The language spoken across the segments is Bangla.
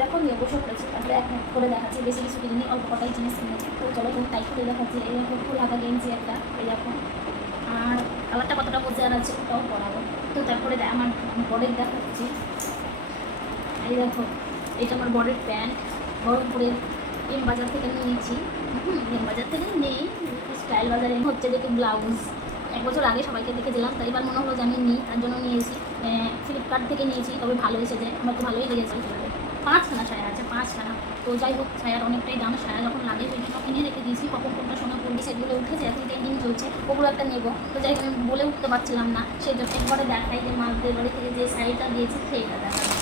দেখো নিয়ে বসে পড়েছি, তারপরে এক এক করে দেখাচ্ছি, বেশি কিছু কিনিনি, অল্প কটাই জিনিস কিনেছি। তো চলো তুমি টাইট করে দেখাচ্ছি। এই দেখো ফুল হাতা গেঞ্জি একটা, এই দেখো, আর কালারটা কতটা বোঝা যাচ্ছে ওটাও পরাবো। তো তারপরে আমার বডির দেখাচ্ছি। এই দেখো এটা আমার বডির প্যান্ট, বহরমপুরের এম বাজার থেকে নিয়েছি। এম বাজার থেকে নেই, স্টাইল বাজারে হচ্ছে দেখে ব্লাউজ। এক বছর আগে সবাইকে দেখেছিলাম, তাই এবার মনে হলো যে আমি নিই, তার জন্য নিয়েছি। ফ্লিপকার্ট থেকে নিয়েছি, তবে ভালো এসেছে, আমার তো ভালোই লেগেছে। 5খানা সায়া আছে, 5খানা। তো যাই হোক, সায়ার অনেকটাই দাম, সায়া যখন লাগে ওই জন্য কিনে রেখে দিয়েছি, কখন কোনটা সময় পড়বে সেগুলো উঠেছে, এখন ট্রেন্ডিং চলছে, ওগুলো একটা নেবো। তো যাই হোক, বলে উঠতে পারছিলাম না, সেই জন্য একবারে দেখাই যে মালদের বাড়ি থেকে যে শাড়িটা দিয়েছি সেইটা দেখাচ্ছি।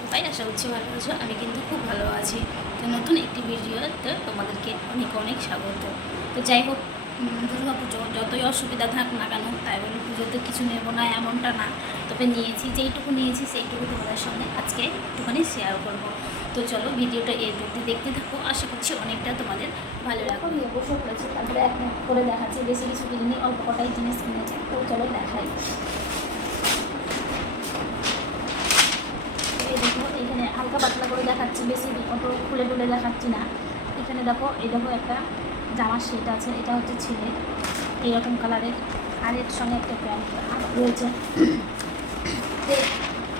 সবাই আশা করছি ভালো আছো, আমি কিন্তু খুব ভালো আছি। তো নতুন একটি ভিডিওতে তোমাদেরকে অনেক অনেক স্বাগত। তো যাই হোক, দুর্গা পুজো যতই অসুবিধা থাক না কেন, তাই বলে পুজোতে কিছু নেব না এমনটা না, তবে নিয়েছি, যেইটুকু নিয়েছি সেইটুকু তোমাদের সঙ্গে আজকে একটুখানি শেয়ার করব। তো চলো ভিডিওটা এর প্রতি দেখতে থাকো, আশা করছি অনেকটা তোমাদের ভালো লাগবে। নিয়ে বসে পড়েছি, তারপরে এক এক করে দেখাচ্ছি, বেশি কিছু কিনিনি, অল্প কটাই জিনিস কিনেছি। তো চলো দেখাই। এই দেখো এখানে হালকা পাতলা করে দেখাচ্ছি, বেশি অত খুলে টুলে দেখাচ্ছি না। এখানে দেখো, এই দেখো একটা জামার সেট আছে, এটা হচ্ছে ছেলে, এইরকম কালারের, আর এর সঙ্গে একটা প্যান্ট রয়েছে।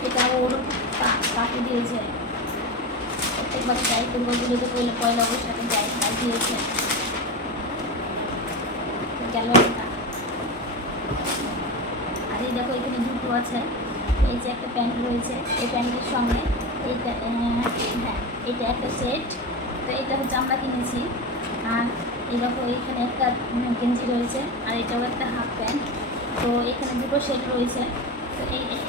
এটা ওর পাকে দিয়েছে, প্রত্যেকবার যাই দুর্গাপুজোতে পয়লা বৈশাখে যাই, তাই দিয়েছে। গেল একটা, আর এই দেখো এখানে দুটো আছে। এই যে একটা প্যান্ট রয়েছে, এই প্যান্টের সঙ্গে এইটা, হ্যাঁ এটা একটা সেট। তো এটা হচ্ছে আমরা কিনেছি। আর এই দেখো এইখানে একটা গেঞ্জি রয়েছে, আর এটাও একটা হাফ প্যান্ট। তো এখানে দুটো সেট রয়েছে। তো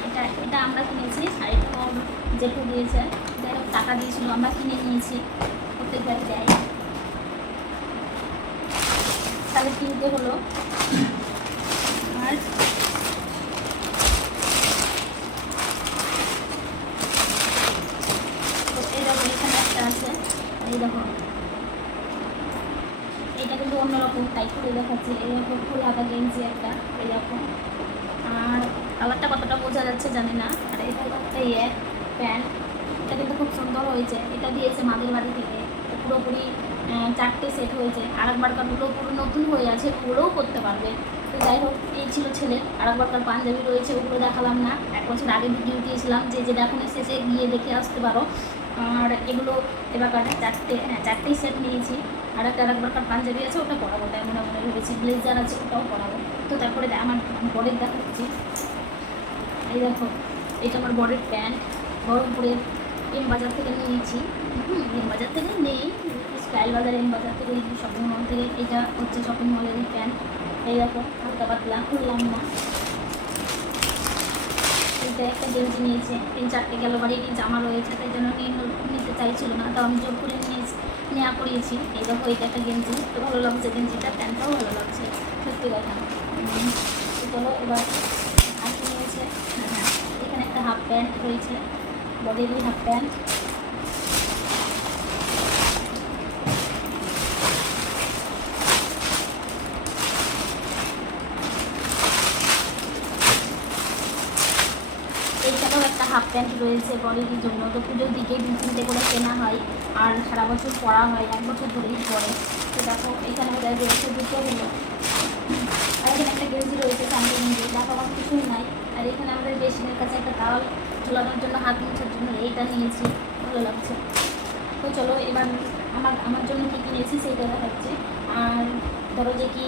এটা এটা আমরা কিনেছি, আর এটা জেঠু দিয়েছে। যাই হোক, টাকা দিয়েছিল, আমরা কিনে নিয়েছি, প্রত্যেকবার যাই তাহলে কিনতে হলো। আর এই দেখো এখানে একটা আছে, এই দেখো এটা কিন্তু অন্যরকম টাইপ করে দেখাচ্ছে। এরকম ফুল হাতা গেঞ্জি একটা, এরকম, আর কালারটা কতটা বোঝা যাচ্ছে জানি না। আর এটা একটা প্যান্ট, এটা কিন্তু খুব সুন্দর হয়েছে, এটা দিয়েছে মাদের বাড়ি থেকে। পুরোপুরি 4টে সেট হয়েছে, আর একবার কারগুলো পুরো নতুন হয়ে আছে, ওগুলোও করতে পারবে। তো যাই হোক, এই ছিল ছেলে। আর একবার কার পাঞ্জাবি রয়েছে, ওগুলো দেখালাম না, এক বছর আগে ভিডিও দিয়েছিলাম, যে দেখুন শেষে গিয়ে দেখে আসতে পারো। আর এগুলো এবার 4টেই সেট নিয়েছি। আর একবার কার পাঞ্জাবি আছে, ওটা পরাবো, তাই মনে মনে ভেবেছি। ব্লেজার আছে, ওটাও পরাবো। তো তারপরে আমার বরের দেখাচ্ছি। এই দেখো এটা আমার বরের প্যান্ট, বহরমপুরের এম বাজার থেকে নিয়েছি। এম বাজার থেকে নেই, স্টাইল বাজার, এম বাজার থেকে, শপিং মল থেকে। এটা হচ্ছে শপিং মলের প্যান্ট। এই দেখো হালকা পাতলা, খুললাম না। এটা একটা গেঞ্জি নিয়েছে, 3-4টে গেল বাড়ি জামা রয়েছে, তাই জন্য নিতে চাইছিল না, তো আমি জোর করে নেওয়া করিয়েছি। এই দেখো এটা একটা গেঞ্জি, তো ভালো লাগছে গেঞ্জিটা, প্যান্টটাও ভালো লাগছে, সত্যি কথা। চলো এবার আর কি নিয়েছে, হ্যাঁ এখানে একটা হাফ প্যান্ট রয়েছে, বডিরই হাফ প্যান্ট। এইখানেও একটা হাফ প্যান্ট রয়েছে বডির জন্য। তো পুজোর দিকেই 2-3টে করে কেনা হয়, আর সারা বছর পরা হয়, 1 বছর ধরেই পরে। তো দেখো এখানে বোধহয় রয়েছে দুটো হলো। আর এখানে একটা গেঞ্জি রয়েছে, প্যান্টের গেঞ্জি, দেখো আমার কিছুই নাই। আর এখানে আমাদের বেসিনের কাছে একটা টাওয়াল ঝোলানোর জন্য, হাত মোছার জন্য, এইটা নিয়েছি, ভালো লাগছে। তো চলো এবার আমার জন্য কী কিনেছি সেইটা দেখাচ্ছি। আর ধরো যে কি,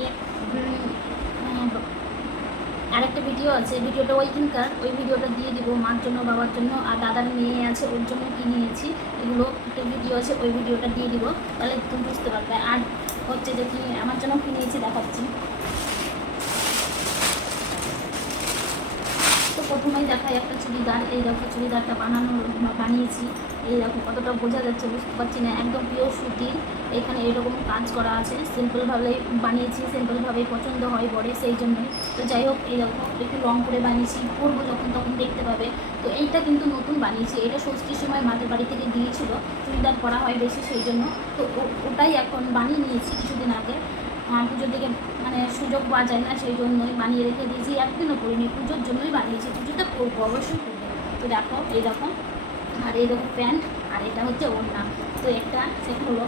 আরেকটা ভিডিও আছে, ভিডিওটা ওইখানকার, ওই ভিডিওটা দিয়ে দিব মার জন্য, বাবার জন্য, আর দাদার মেয়ে আছে ওর জন্য কি নিয়েছি, এগুলো একটা ভিডিও আছে, ওই ভিডিওটা দিয়ে দিব, তাহলে তুমি বুঝতে পারবে। আর হচ্ছে যে কি আমার জন্য কি নিয়েছি দেখাচ্ছি। তো প্রথমেই দেখাই একটা চুড়িদার, এই দেখো চুড়িদারটা বানিয়েছি, এইরকম কতটা বোঝা যাচ্ছে বুঝতে পারছি না, একদম পিওর সুতির। এখানে এরকম কাজ করা আছে, সিম্পলভাবেই বানিয়েছি, সিম্পলভাবেই পছন্দ হয় বড়ে, সেই জন্যই। তো যাই হোক, এইরকম একটু লং করে বানিয়েছি, পরবো যখন তখন দেখতে পাবে। তো এইটা কিন্তু নতুন বানিয়েছি, এটা ষষ্ঠীর সময় মাদের বাড়ি থেকে দিয়েছিল, চুড়িদার পরা হয় বেশি সেই জন্য। তো ওটাই এখন বানিয়ে নিয়েছি কিছুদিন আগে, পুজোর দিকে মানে সুযোগ পাওয়া যায় না, সেই জন্যই বানিয়ে রেখে দিয়েছি। একদিনও পরিনি, পুজোর জন্যই বানিয়েছি, পুজোতে পরবো, অবশ্যই পরবো। তো দেখো এইরকম, আর এইরকম প্যান্ট, আর এটা হচ্ছে ওড়না। তো একটা সেট হলো,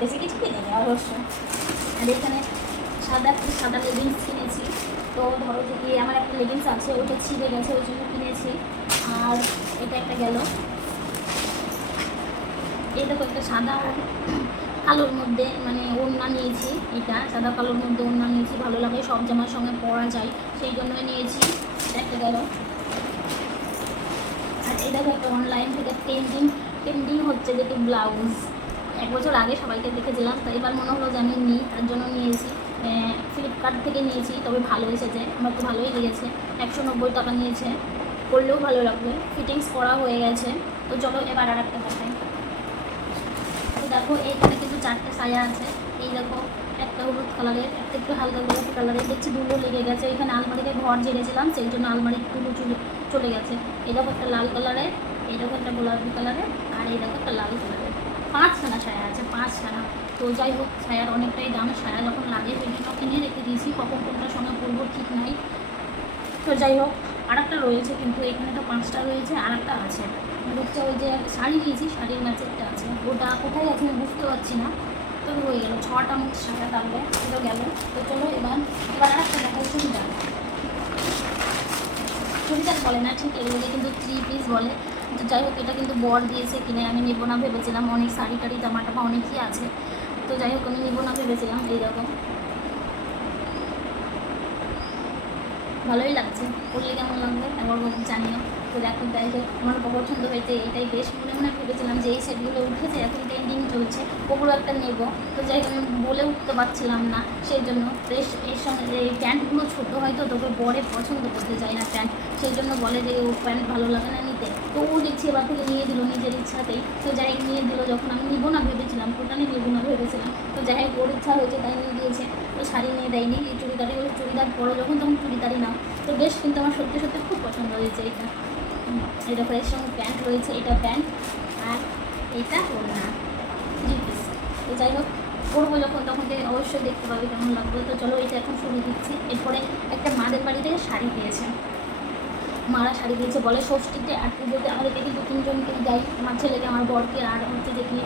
বেশি কিছু কিনে নেই অবশ্য। আর এখানে সাদা লেগিংস কিনেছি। তো ধরো যদি আমার একটা লেগিংস আছে, ওটা ছিঁড়ে গেছে, ওই জন্য কিনেছি। আর এটা একটা গেল, এই দেখো একটা সাদা কালোর মধ্যে মানে ওড়না নিয়েছি। এটা সাদা কালোর মধ্যে ওড়না নিয়েছি, ভালো লাগে, সব জামার সঙ্গে পরা যায়, সেই জন্যই নিয়েছি। এটা একটা গেল। আর এই দেখো একটা অনলাইন থেকে ট্রেন্ডিং হচ্ছে দেখি ব্লাউজ। 1 বছর আগে সবাইকে দেখেছিলাম, তো এবার মনে হলো যে আমি নিই, তার জন্য নিয়েছি। ফ্লিপকার্ট থেকে নিয়েছি, তবে ভালো এসেছে, আমার তো ভালোই লেগেছে। 190 টাকা নিয়েছে, করলেও ভালো লাগবে, ফিটিংস করা হয়ে গেছে। তো চলো এবার আর একটা দেখাই। তো দেখো এইখানে কিন্তু 4টে সায়া আছে। এই দেখো, একটা হলুদ কালারের, একটা একটু হালকা গোলাপি কালারের, দেখছি ধুলো লেগে গেছে। এখানে আলমারিতে ঘর ঝেড়েছিলাম, সেই জন্য আলমারি ধুলো চলে গেছে। এই দেখো একটা লাল কালারের, এই দেখো একটা গোলাপি কালারের, আর এই দেখো একটা লাল কালারের। 5খানা সায়া আছে, 5খানা। তো যাই হোক, সায়ার অনেকটাই দাম, সায়া যখন লাগে সেই জন্য কিনে রেখে দিয়েছি, কখন কোনটার সঙ্গে পরবো ঠিক নাই। তো যাই হোক, আর একটা রয়েছে, কিন্তু এখানে তো 5টা রয়েছে, আর একটা আছে হচ্ছে ওই যে শাড়ি নিয়েছি, শাড়ির ম্যাচেরটা আছে, ওটা কোথায় আছে আমি বুঝতে পারছি না। তো হয়ে গেলো 6টা মোট সাড়ে টানবে, এটা গেল। তো চলো এবার আর একটা দেখাই, চুড়িদার। চুড়িদার বলে না ঠিক, এগুলোকে কিন্তু 3 পিস বলে। তো যাই হোক, এটা কিন্তু বর দিয়েছে কিনে, আমি নেবো না ভেবেছিলাম, অনেক শাড়ি টাড়ি জামা টামা অনেকই আছে। তো যাই হোক, আমি নেবো না ভেবেছিলাম। এইরকম ভালোই লাগছে, পরলে কেমন লাগবে একবার জানিও। তো দেখো, তাই যে আমার পছন্দ হয়েছে, এটাই বেশ মনে মনে ভেবেছিলাম যে এই সেটগুলো উঠেছে, এখন ট্রেন্ডিং চলছে, ওগুলো একটা নেব। তো যাই হোক, আমি বলে উঠতে পারছিলাম না, সেই জন্য। বেশ এর সঙ্গে এই প্যান্টগুলো ছোটো হয়, তো তোকে বরে পছন্দ করতে চায় না প্যান্ট, সেই জন্য বলে যে ও প্যান্ট ভালো লাগে না নিতে। তো ও দেখছি এবার থেকে নিয়ে দিল নিজের ইচ্ছাতেই। তো যাই হোক, নিয়ে দিল যখন, আমি নিবো না ভেবেছিলাম, টোটালি নেবো না ভেবেছিলাম। তো যাই হোক, ওর ইচ্ছা হয়েছে তাই নিয়ে দিয়েছে। তো শাড়ি নিয়ে দেয়নি, এই চুড়িদারই, ওই চুড়িদার পরো যখন তখন চুড়িদারই নাও। তো বেশ, কিন্তু আমার সত্যি সত্যি খুব পছন্দ হয়েছে এটা। এই দেখো, এর সঙ্গে প্যান্ট রয়েছে, এটা প্যান্ট, আর এইটা ওড়না, 3 পিস। তো যাই হোক, পরবো যখন তখন অবশ্যই দেখতে পাবে কেমন লাগবে। তো চলো, এটা এখন শুরু দিচ্ছি। এরপরে একটা মাদের বাড়ি থেকে শাড়ি দিয়েছে, মারা শাড়ি দিয়েছে, বলে ষষ্ঠীতে আর পুজোতে আমাদেরকে কিন্তু 3জনকে দেয়, আমার ছেলেকে, আমার বরকে, আর হচ্ছে দেখি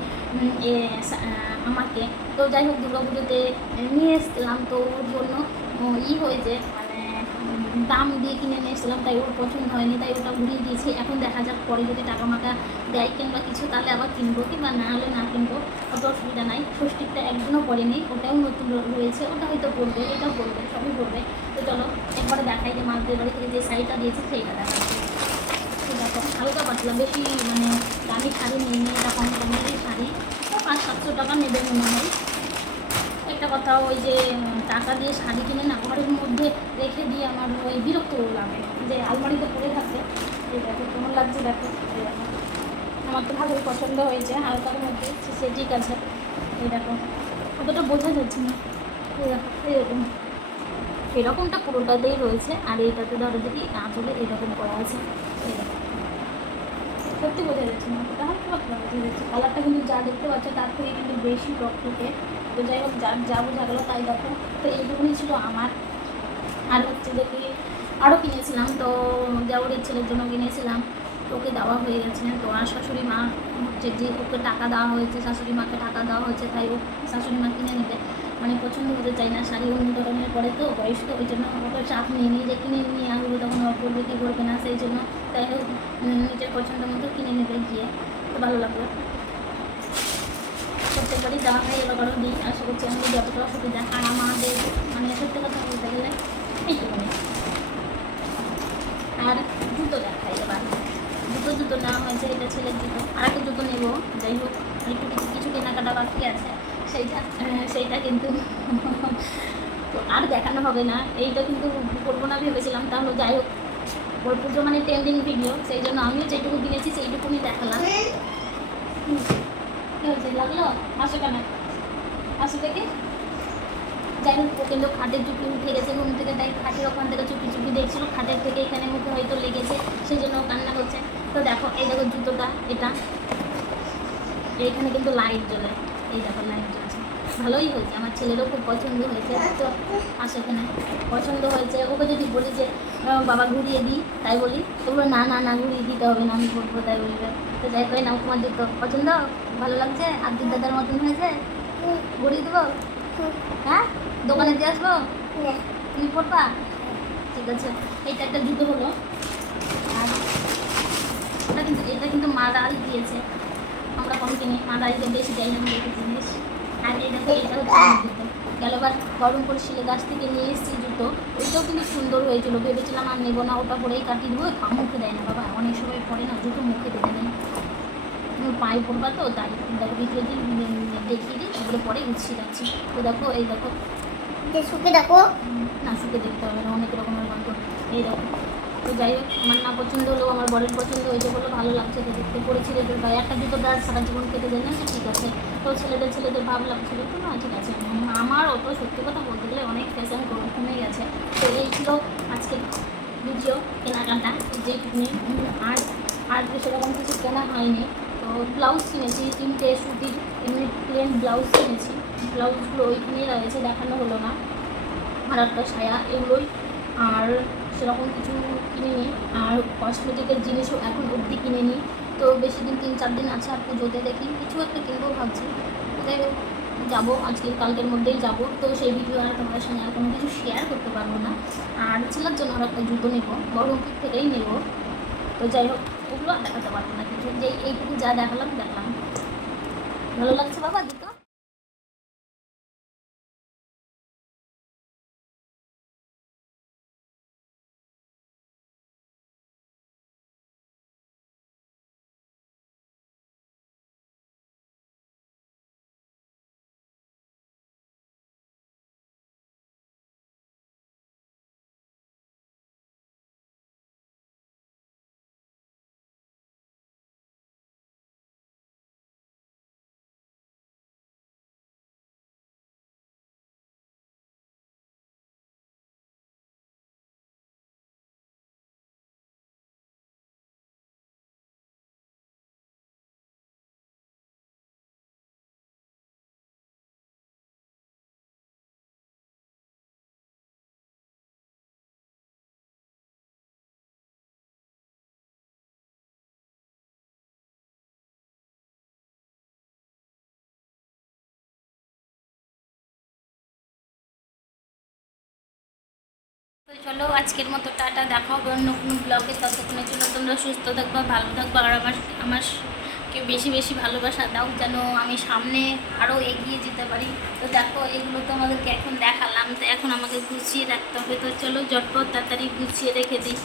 আমাকে। তো যাই হোক, দুর্গা পুজোতে নিয়ে এসেছিলাম, তো ওর জন্য হয়েছে মানে দাম দিয়ে কিনে নিয়ে এসেছিলাম, তাই ওর পছন্দ হয়নি, তাই ওটা ঘুরিয়ে দিয়েছি। এখন দেখা যাক, পরে যদি টাকা মাকা দেয় কিংবা কিছু, তাহলে আবার কিনবো, কিংবা না হলে না কিনবো, অত অসুবিধা নাই। ষষ্ঠীটা একদিনও পরেনি, ওটাও নতুন রয়েছে, ওটা হয়তো পড়বে, এটাও পড়বে, সবই পড়বে। তো চলো একবারে দেখাই যে মাদের বাড়ি থেকে যে শাড়িটা দিয়েছে সেইটা দেখাচ্ছি। তো দেখো, হালকা পাতলা, বেশি মানে দামি শাড়ি নিয়ে নিয়ে, এটা কম দামেরই শাড়ি, 500-700 টাকা নেবে মনে হয়। একটা কথা, ওই যে টাকা দিয়ে শাড়ি কিনে না ঘরের মধ্যে রেখে দিয়ে আমার ওই বিরক্ত লাগে, যে আলমারিতে পরে থাকবে। এই দেখো কেমন লাগছে, দেখো এই দেখো, আমার তো ভালোই পছন্দ হয়েছে, হালকার মধ্যে, সে ঠিক আছে। এই দেখো, অতটা বোঝা যাচ্ছে না, এই দেখো এরকম, এরকমটা পুরোটাতেই রয়েছে। আর এইটাতে ধরো যদি আঁচলে এরকম করা আছে, এই দেখো, সত্যি বোঝা যাচ্ছে না, ওটা হালকা পাতলা বোঝা যাচ্ছে। কালারটা কিন্তু যা দেখতে পাচ্ছ তার থেকে কিন্তু বেশি টকটকে। তো যাই হোক, যা বোঝা গেলো তাই দেখো। তো এইটুকুনি ছিল আমার। আর হচ্ছে দেখি আরও কিনেছিলাম, তো দেওরের ছেলের জন্য কিনেছিলাম, তো ওকে দেওয়া হয়ে গেছে। তো আর শাশুড়ি মা হচ্ছে, যে ওকে টাকা দেওয়া হয়েছে, শাশুড়ি মাকে টাকা দেওয়া হয়েছে, তাই ও শাশুড়ি মা কিনে নেবে, মানে পছন্দ হতে চাই না, শাড়ি অন্য ধরনের পরে তো বয়স্ক, ওই জন্য ওকে চাপ নিয়ে নিই যে কিনে নিয়ে আসবো, তখন ও করবে কি করবে না, সেই জন্য তাই হোক নিজের পছন্দ মতো কিনে নেবে গিয়ে। তো ভালো লাগলো, প্রত্যেকবারই দেওয়া হয়, এবারও দিই, আশা করছি আমাদের যতটা অসুবিধা। আর আমাদের মানে সত্যি কথা বলতে গেলে এইটুকুনি। আর জুতো দেখাই এবার, জুতো নেওয়া হয়েছে, এটা ছেলের জুতো, আর একটা জুতো নেবো। যাই হোক, একটু কিছু কেনাকাটা বাকি আছে, সেইটা কিন্তু তো আর দেখানো হবে না, এইটা কিন্তু করবো না ভেবেছিলাম। তাহলে যাই হোক, ওর পুজো মানে ট্রেন্ডিং ভিডিও, সেই জন্য আমিও যেটুকু কিনেছি সেইটুকুনি দেখালাম। কি হয়েছে, লাগলো? হাসো কেন? হাসো দেখি। যাই হোক, ও কিন্তু খাটের চুপি উঠে গেছে ঘুম থেকে, তাই খাটের ওখান থেকে চুপি চুপি দেখছিল, খাটের থেকে এখানে মুখে হয়তো লেগেছে, সেই জন্য ও কান্না করছে। তো দেখো, এই দেখো জুতোটা, এটা এইখানে কিন্তু লাইট জ্বলে, এই দেখো লাইট জ্বলছে, ভালোই হয়েছে, আমার ছেলেরও খুব পছন্দ হয়েছে। তো আসে এখানে পছন্দ হয়েছে, ওকে যদি বলি যে বাবা ঘুরিয়ে দিই, তাই বলি, ওগুলো না না না ঘুরিয়ে দিতে হবে না, আমি বলবো, তাই বলবে। তো যাই করে নাও, তোমার জুতো পছন্দ, ভালো লাগছে, আব্দুল দাদার মতন হয়েছে, ঘুরিয়ে দেবো? হ্যাঁ, দোকানে দিয়ে আসবো, তুমি পড়বা? ঠিক আছে, এইটা একটা জুতো হলো। আর এটা কিন্তু মাদাই দিয়েছে, আমরা কম কিনি, মাদাই তো বেশি যাই না আমাদের জিনিস। আর এই দেখো, এটা হচ্ছে আমার জুতো, গেলবার গরম করে শিলে গাছ থেকে নিয়ে এসেছি জুতো, ওইটাও কিন্তু সুন্দর হয়েছিল, ভেবেছিলাম আর নেবো না, ওটা পরেই কাটিয়ে দেবো। পা মুখে দেয় না বাবা, অনেক সময় পরে না জুতো মুখে দেবে না, তুমি পায়ে পড়বা তো, তাই দেখো ভিতরে দেখিয়ে দিই, তারপরে পরে গুছিয়ে যাচ্ছি। তো দেখো, এই দেখো শুকে দেখো না, শুকে দেখতে হবে না, অনেক রকমের গন্ধ, এই দেখো। তো যাই হোক, আমার না পছন্দ হলেও আমার বরের পছন্দ হয়েছে বলে ভালো লাগছে, তো দেখতে পড়েছি রে ভাই, একটা জুতো দাঁড় সারা জীবন কেটে দেয় না, ঠিক আছে। তো ছেলেদের ভাবলাম, ছেলে তো না, ঠিক আছে, আমার অত সত্যি কথা বলতে গেলে অনেক ফ্যাশন কমে গেছে। তো এই ছিল আজকে ভিডিও কেনাকাটা, যেটুকুনি। আর আর সেরকম কিছু কেনা হয়নি। তো ব্লাউজ কিনেছি 3টে সুতির, এমনি প্লেন ব্লাউজ কিনেছি, ব্লাউজগুলো ওইখানেই রয়েছে, দেখানো হলো না। আর একটা সায়া, এগুলোই। আর সেরকম কিছু কিনিনি। আর কসমেটিকের জিনিসও এখন অবধি কিনিনি। তো বেশি দিন, 3-4 দিন আছে, আর পুজোতে দেখি কিছু একটা কিনবো ভাবছি। যাই হোক, যাবো আজকের কালকের মধ্যেই যাবো। তো সেই ভিডিও আর তোমাদের সঙ্গে আর কোনো কিছু শেয়ার করতে পারবো না। আর ছেলের জন্য আর একটা জুতো নেবো, বহরমপুর থেকেই নেবো। তো যাই হোক, ওগুলো আর দেখাতে পারবো না কিছু, যে এইটুকু যা দেখলাম। ভালো লাগছে বাবা জুতো? তো চলো, আজকের মতো টাটা, দেখা হবে অন্য কোনো ব্লগে। ততক্ষণের জন্য তোমরা সুস্থ থাকবা, ভালো থাকবা, আর আমাকে বেশি বেশি ভালোবাসা দাও, যেন আমি সামনে আরও এগিয়ে যেতে পারি। তো দেখো, এগুলো তো আমাদেরকে এখন দেখালাম, তো এখন আমাকে গুছিয়ে রাখতে হবে। তো চলো, ঝটপট তাড়াতাড়ি গুছিয়ে রেখে দিই।